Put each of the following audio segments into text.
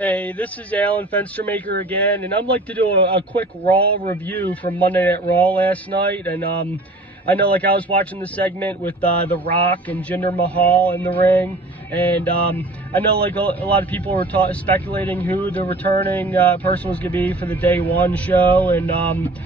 Hey, this is Alan Fenstermaker again, and I'd like to do a quick Raw review from Monday Night Raw last night. And I know, like, I was watching the segment with The Rock and Jinder Mahal in the ring, and I know, like, a lot of people were speculating who the returning person was going to be for the Day One show, and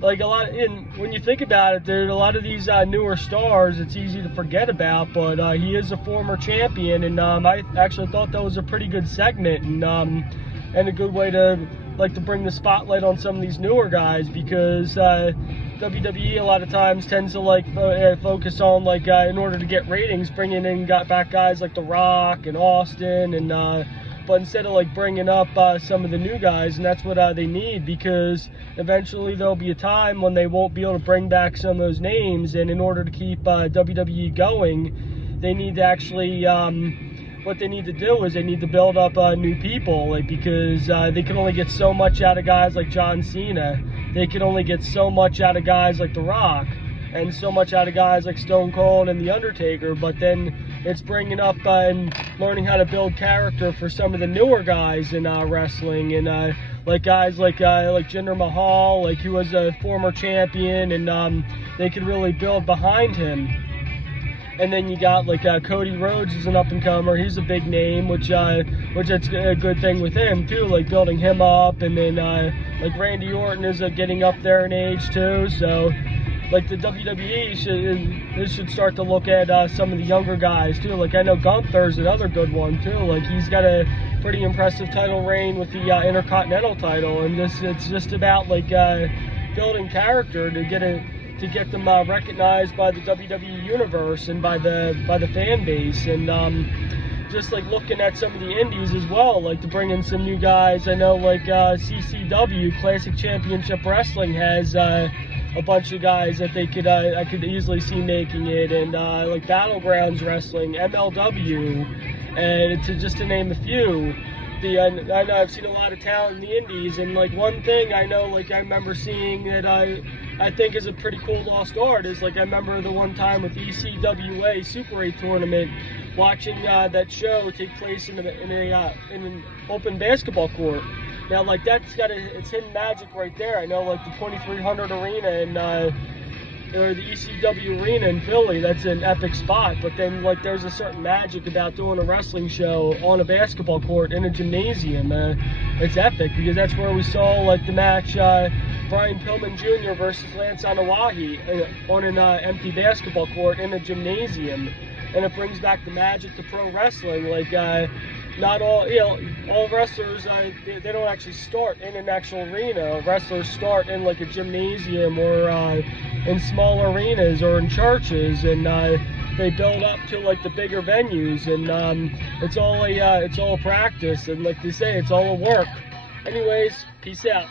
like when you think about it, there's a lot of these newer stars it's easy to forget about, but he is a former champion, and I actually thought that was a pretty good segment, and a good way to bring the spotlight on some of these newer guys, because WWE a lot of times tends to focus on in order to get ratings, bringing in back guys like The Rock and Austin, and but instead of bringing up some of the new guys, and that's what they need, because eventually there'll be a time when they won't be able to bring back some of those names, and in order to keep WWE going, they need to actually what they need to do is they need to build up new people, because they can only get so much out of guys like John Cena. They can only get so much out of guys like The Rock, and so much out of guys like Stone Cold and The Undertaker, but then it's bringing up and learning how to build character for some of the newer guys in wrestling, and guys like Jinder Mahal, who was a former champion, and they could really build behind him. And then you got Cody Rhodes is an up-and-comer. He's a big name, which it's a good thing with him too, building him up. And then Randy Orton is getting up there in age too. So the WWE should start to look at some of the younger guys too. I know Gunther's another good one too. He's got a pretty impressive title reign with the Intercontinental title, and it's just about building character to get them recognized by the WWE universe and by the fan base, and just looking at some of the indies as well, to bring in some new guys. I know CCW, Classic Championship Wrestling, has a bunch of guys that I could easily see making it, and Battlegrounds Wrestling, MLW, and to name a few. I know I've seen a lot of talent in the indies, and one thing I know I remember seeing that I think is a pretty cool lost art is I remember the one time with the ECWA Super 8 tournament, watching that show take place in an open basketball court. Now that's got its hidden magic right there. I know the 2300 arena and or the ECW arena in Philly, that's an epic spot, but then there's a certain magic about doing a wrestling show on a basketball court in a gymnasium. It's epic, because that's where we saw the match Brian Pillman Jr. versus Lance Anoa'i on an empty basketball court in a gymnasium, and it brings back the magic to pro wrestling. Not all, all wrestlers, they don't actually start in an actual arena. Wrestlers start in a gymnasium, or in small arenas, or in churches, and they build up to the bigger venues, and it's all a practice, and they say, it's all a work. Anyways, peace out.